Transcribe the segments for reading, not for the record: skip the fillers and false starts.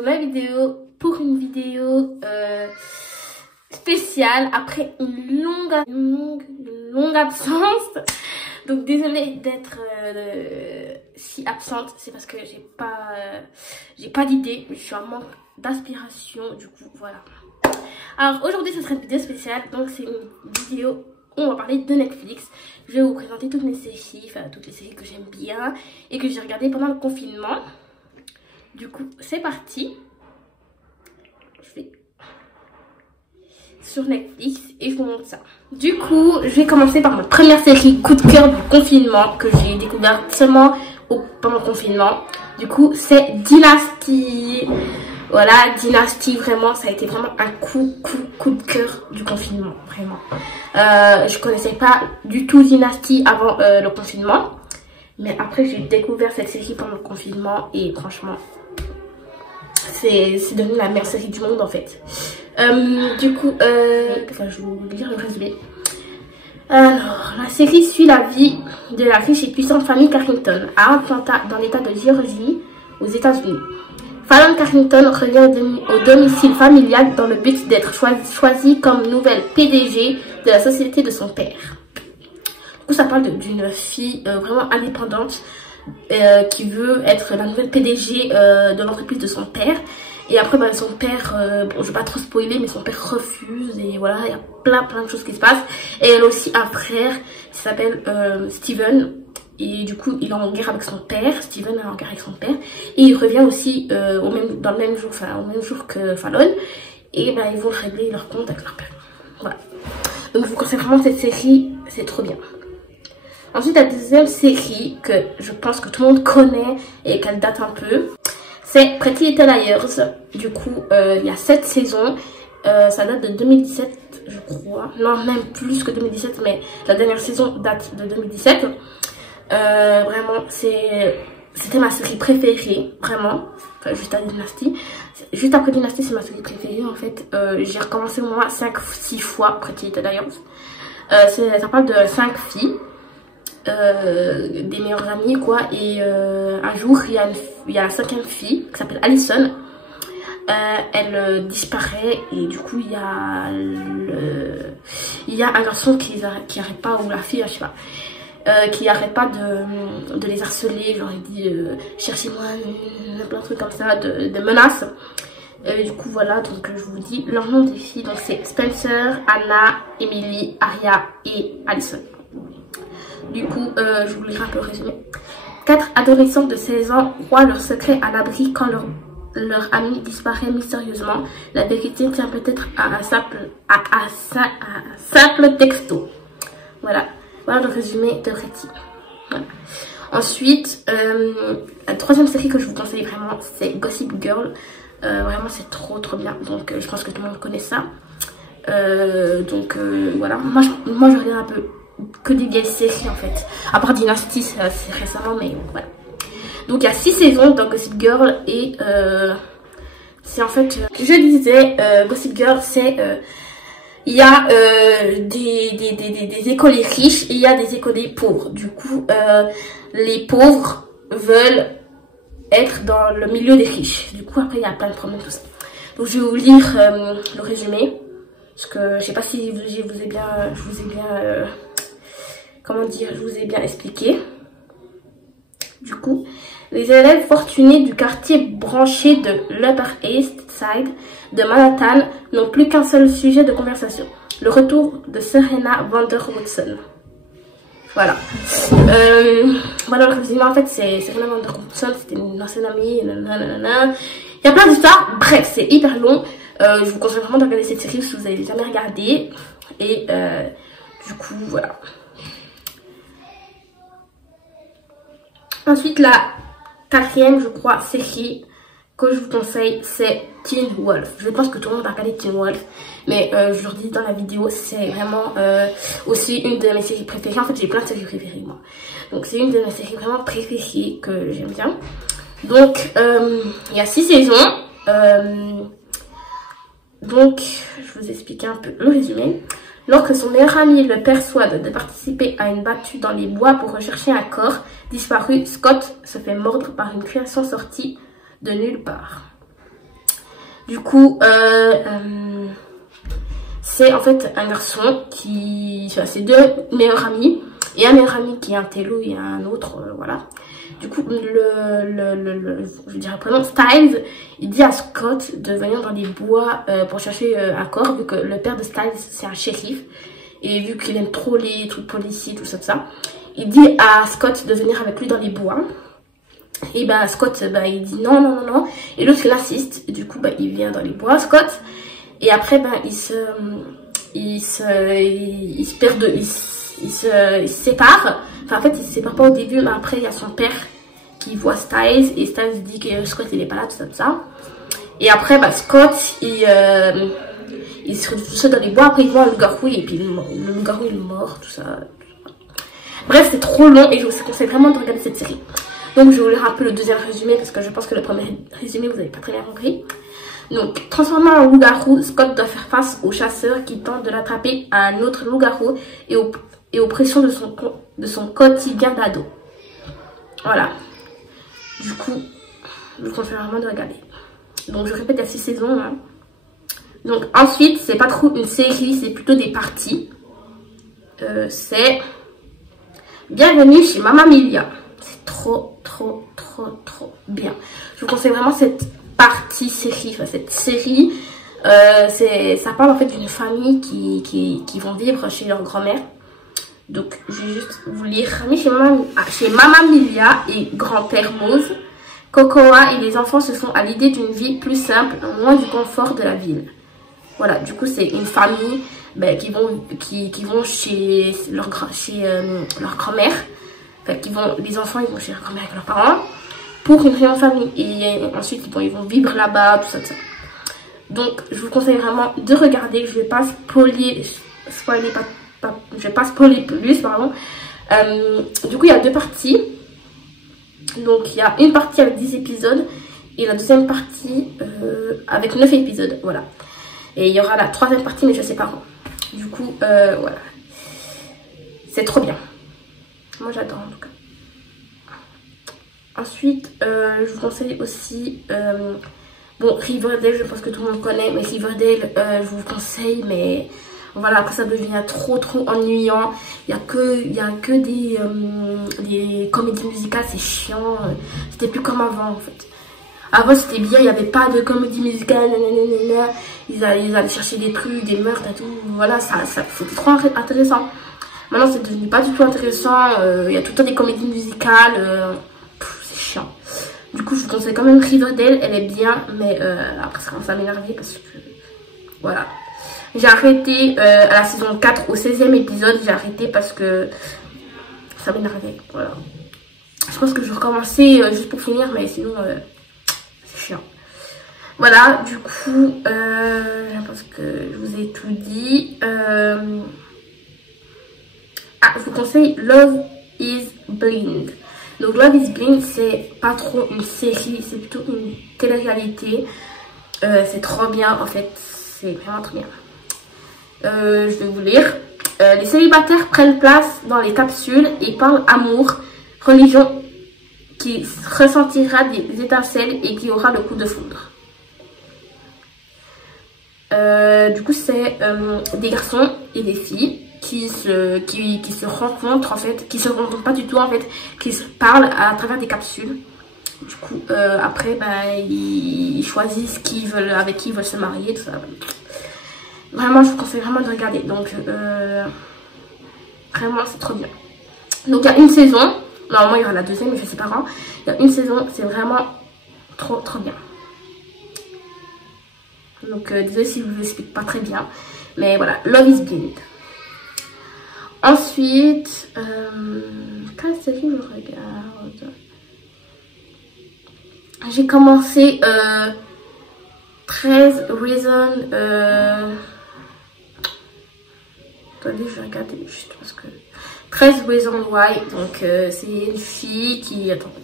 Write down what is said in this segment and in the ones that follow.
nouvelle vidéo pour une vidéo spéciale après une longue absence. Donc désolée d'être si absente, c'est parce que j'ai pas d'idée, je suis en manque d'inspiration, du coup voilà. Alors aujourd'hui ce sera une vidéo spéciale, donc c'est une vidéo où on va parler de Netflix. Je vais vous présenter toutes mes séries, enfin toutes les séries que j'aime bien et que j'ai regardées pendant le confinement. Du coup c'est parti. Je vais sur Netflix et je vous montre ça. Du coup je vais commencer par ma première série coup de cœur du confinement que j'ai découverte seulement pendant le confinement. Du coup c'est Dynasty. Voilà, Dynasty, vraiment, ça a été vraiment un coup de cœur du confinement, vraiment. Je connaissais pas du tout Dynasty avant le confinement. Mais après, j'ai découvert cette série pendant le confinement et franchement, c'est devenu la meilleure série du monde en fait. Du coup, je vais vous lire le résumé. Alors, la série suit la vie de la riche et puissante famille Carrington à Atlanta, dans l'état de Géorgie, aux États-Unis. Fallon Carrington revient au domicile familial dans le but d'être choisi comme nouvelle PDG de la société de son père. Du coup, ça parle d'une fille vraiment indépendante qui veut être la nouvelle PDG de l'entreprise de son père. Et après, son père, bon, je vais pas trop spoiler, mais son père refuse. Et voilà, il y a plein de choses qui se passent. Et elle a aussi un frère qui s'appelle Steven. Et du coup, il est en guerre avec son père. Steven est en guerre avec son père. Et il revient aussi au même jour que Fallon. Et ils vont régler leur compte avec leur père. Voilà. Donc, je vous conseille vraiment cette série. C'est trop bien. Ensuite, la deuxième série que je pense que tout le monde connaît et qu'elle date un peu, c'est Pretty Little Liars. Du coup, il y a 7 saisons. Ça date de 2017, je crois. Non, même plus que 2017, mais la dernière saison date de 2017. Vraiment, c'était ma série préférée, vraiment. Enfin, juste à Dynasty. Juste après Dynasty, c'est ma série préférée, en fait. J'ai recommencé au moins 5-6 fois Pretty Little Liars. Ça parle de 5 filles. Des meilleures amies quoi, et un jour il y a la 5e fille qui s'appelle Allison. Elle disparaît et du coup il y a un garçon qui arrête pas, ou la fille je sais pas, qui arrête pas de les harceler, genre il dit cherchez-moi, plein de trucs comme ça, de menaces. Du coup voilà, donc je vous dis leur nom des filles, donc c'est Spencer, Anna, Emily, Aria et Allison. Du coup, je vous lirai un peu le résumé. 4 adolescentes de 16 ans croient leur secret à l'abri quand leur ami disparaît mystérieusement. La vérité tient peut-être à un simple texto. Voilà le résumé de Pretty. Voilà. Ensuite, la troisième série que je vous conseille vraiment, c'est Gossip Girl. Vraiment, c'est trop bien. Donc, je pense que tout le monde connaît ça. Voilà. Moi, je regarde un peu que des vieilles séries en fait, à part Dynasty, c'est récemment, mais voilà. Donc il y a 6 saisons dans Gossip Girl et c'est en fait, je disais, Gossip Girl, c'est il y a des écoliers riches et il y a des écoliers pauvres. Du coup, les pauvres veulent être dans le milieu des riches. Du coup, après il y a plein de problèmes, tout ça. Donc je vais vous lire le résumé, parce que je sais pas si je vous ai bien comment dire, je vous ai bien expliqué. Du coup, les élèves fortunés du quartier branché de l'Upper East Side de Manhattan n'ont plus qu'un seul sujet de conversation: le retour de Serena Vander Woodson. Voilà. Voilà le résumé. En fait, c'est Serena Vander Woodson, c'était une ancienne amie. Nanana. Il y a plein d'histoires. Bref, c'est hyper long. Je vous conseille vraiment de regarder cette série si vous n'avez jamais regardé. Et du coup, voilà. Ensuite, la 4e, je crois, série que je vous conseille, c'est Teen Wolf. Je pense que tout le monde a regardé Teen Wolf, mais je leur dis dans la vidéo, c'est vraiment aussi une de mes séries préférées. En fait, j'ai plein de séries préférées, moi. Donc, c'est une de mes séries vraiment préférées que j'aime bien. Donc, il y a 6 saisons. Donc, je vous explique un peu le résumé. Lorsque son meilleur ami le persuade de participer à une battue dans les bois pour rechercher un corps disparu, Scott se fait mordre par une création sortie de nulle part. Du coup, c'est en fait un garçon qui... C'est deux meilleurs amis. Et un meilleur ami qui est un télo et un autre, voilà. Du coup, je dirais prénom, Styles, il dit à Scott de venir dans les bois pour chercher un corps, vu que le père de Styles, c'est un shérif. Et vu qu'il aime trop les trucs policiers, tout ça, tout ça. Il dit à Scott de venir avec lui dans les bois. Et bah Scott, bah, il dit non, non, non, non. Et l'autre, il insiste. Et du coup, bah, il vient dans les bois, Scott. Et après, bah, il se sépare. Enfin, en fait, il se sépare pas au début, mais après, il y a son père qui voit Styles. Et Styles dit que Scott, il est pas là, tout ça, tout ça. Et après, bah, Scott, il se retrouve tout seul dans les bois. Après, il voit un loup-garou. Et puis, le loup-garou, il est mort, tout ça. Bref, c'est trop long. Et je vous conseille vraiment de regarder cette série. Donc, je vais vous lire un peu le deuxième résumé. Parce que je pense que le premier résumé, vous n'avez pas très bien compris. Donc, transformé en loup-garou, Scott doit faire face au chasseur qui tente de l'attraper à un autre loup-garou et aux pressions de son quotidien d'ado. Voilà. Du coup, je vous conseille vraiment de regarder. Donc, je répète, il y a 6 saisons. Hein. Donc, ensuite, c'est pas trop une série, c'est plutôt des parties. C'est Bienvenue chez Mamma Mia. C'est trop, trop, trop, trop bien. Je vous conseille vraiment cette partie série, enfin cette série. Ça parle en fait d'une famille qui vont vivre chez leur grand-mère. Donc, je vais juste vous lire. Chez Mamma Mia et grand-père Mose, Cocoa et les enfants se font à l'idée d'une vie plus simple, loin du confort de la ville. Voilà, du coup, c'est une famille qui vont chez leur grand-mère. Enfin, les enfants, ils vont chez leur grand-mère avec leurs parents pour une réunion famille. Et ensuite, ils vont vivre là-bas, tout ça, tout ça. Donc, je vous conseille vraiment de regarder. Je vais pas spoiler plus, pardon. Du coup, il y a 2 parties. Donc, il y a une partie avec 10 épisodes et la deuxième partie avec 9 épisodes. Voilà. Et il y aura la 3e partie, mais je sais pas quand. Du coup, voilà. C'est trop bien. Moi, j'adore en tout cas. Ensuite, je vous conseille aussi... bon, Riverdale, je pense que tout le monde connaît, mais Riverdale, je vous conseille, mais... Voilà, après ça devient trop ennuyant. Il y a que des comédies musicales, c'est chiant. C'était plus comme avant en fait. Avant c'était bien, il n'y avait pas de comédie musicale, nanana. Ils allaient chercher des trucs, des meurtres et tout. Voilà, c'était trop intéressant. Maintenant c'est devenu pas du tout intéressant. Il y a tout le temps des comédies musicales. C'est chiant. Du coup je vous conseille quand même Riverdale, elle est bien. Mais après ça commence à m'énerver parce que... Voilà. J'ai arrêté à la saison 4 au 16e épisode. J'ai arrêté parce que ça m'énervait. Voilà. Je pense que je vais recommencer juste pour finir. Mais sinon, c'est chiant. Voilà. Du coup, je pense que je vous ai tout dit. Je vous conseille Love is Blind. Donc Love is Blind, c'est pas trop une série. C'est plutôt une télé-réalité. C'est trop bien en fait. C'est vraiment très bien. Je vais vous lire. Les célibataires prennent place dans les capsules et parlent amour, religion, qui ressentira des étincelles et qui aura le coup de foudre. Du coup, c'est des garçons et des filles qui se rencontrent en fait, qui se rencontrent pas du tout en fait, qui se parlent à travers des capsules. Du coup, après, ils choisissent avec qui ils veulent se marier, tout ça. Vraiment, je vous conseille vraiment de regarder. Donc, vraiment, c'est trop bien. Donc, il y a une saison. Normalement, il y aura la deuxième, mais je sais pas quand. Il y a une saison, c'est vraiment trop bien. Donc, désolé si je vous explique pas très bien. Mais voilà, Love is Blind. Ensuite, quelle série je regarde? J'ai commencé 13 Reasons... Attendez, je vais regarder juste parce que... 13 Reasons Why. Donc, c'est une fille qui... Attendez.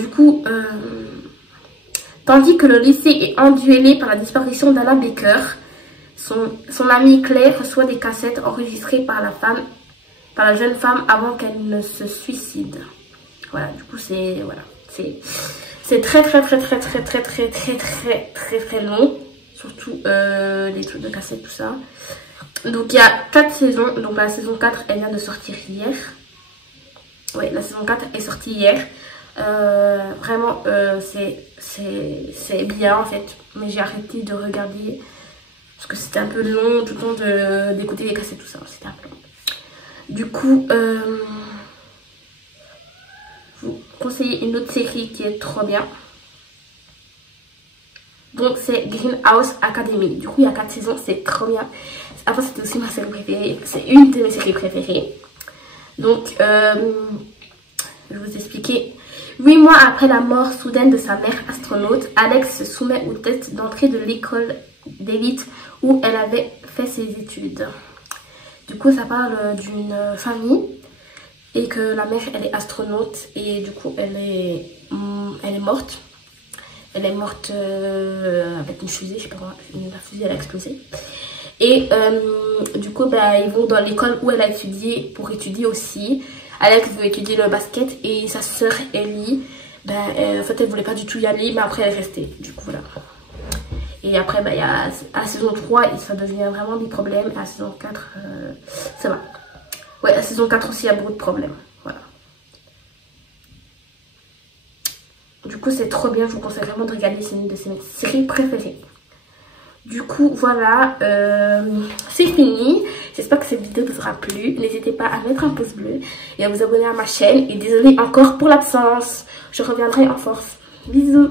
Du coup, tandis que le lycée est enduélé par la disparition d'Anna Baker, son amie Claire reçoit des cassettes enregistrées par la jeune femme avant qu'elle ne se suicide. Voilà, du coup, c'est... Voilà, c'est... C'est très long. Surtout les trucs de cassette, tout ça. Donc il y a 4 saisons. Donc la saison 4, elle vient de sortir hier. Oui, la saison 4 est sortie hier. Vraiment, c'est bien en fait. Mais j'ai arrêté de regarder. Parce que c'était un peu long tout le temps d'écouter les cassettes, tout ça. C'était un peu long. Du coup, je vous conseille une autre série qui est trop bien. Donc c'est Greenhouse Academy. Du coup il y a 4 saisons, c'est trop bien. Après c'était aussi ma série préférée. C'est une de mes séries préférées. Donc je vais vous expliquer. 8 mois après la mort soudaine de sa mère astronaute, Alex se soumet au test d'entrée de l'école d'élite où elle avait fait ses études. Du coup ça parle d'une famille et que la mère elle est astronaute et du coup elle est morte. Elle est morte avec une fusée, je sais pas comment, la fusée elle a explosé. Et du coup, bah, ils vont dans l'école où elle a étudié pour étudier aussi. Alex veut étudier le basket et sa sœur Ellie, bah, en fait elle voulait pas du tout y aller, mais après elle est restée. Du coup voilà. Et après, bah, il y a, à la saison 3, ça devient vraiment des problèmes. À la saison 4, ça va. Ouais, à la saison 4 aussi, il y a beaucoup de problèmes. Voilà. Du coup, c'est trop bien. Je vous conseille vraiment de regarder. C'est une de mes séries préférées. Du coup, voilà. C'est fini. J'espère que cette vidéo vous aura plu. N'hésitez pas à mettre un pouce bleu et à vous abonner à ma chaîne. Et désolée encore pour l'absence. Je reviendrai en force. Bisous.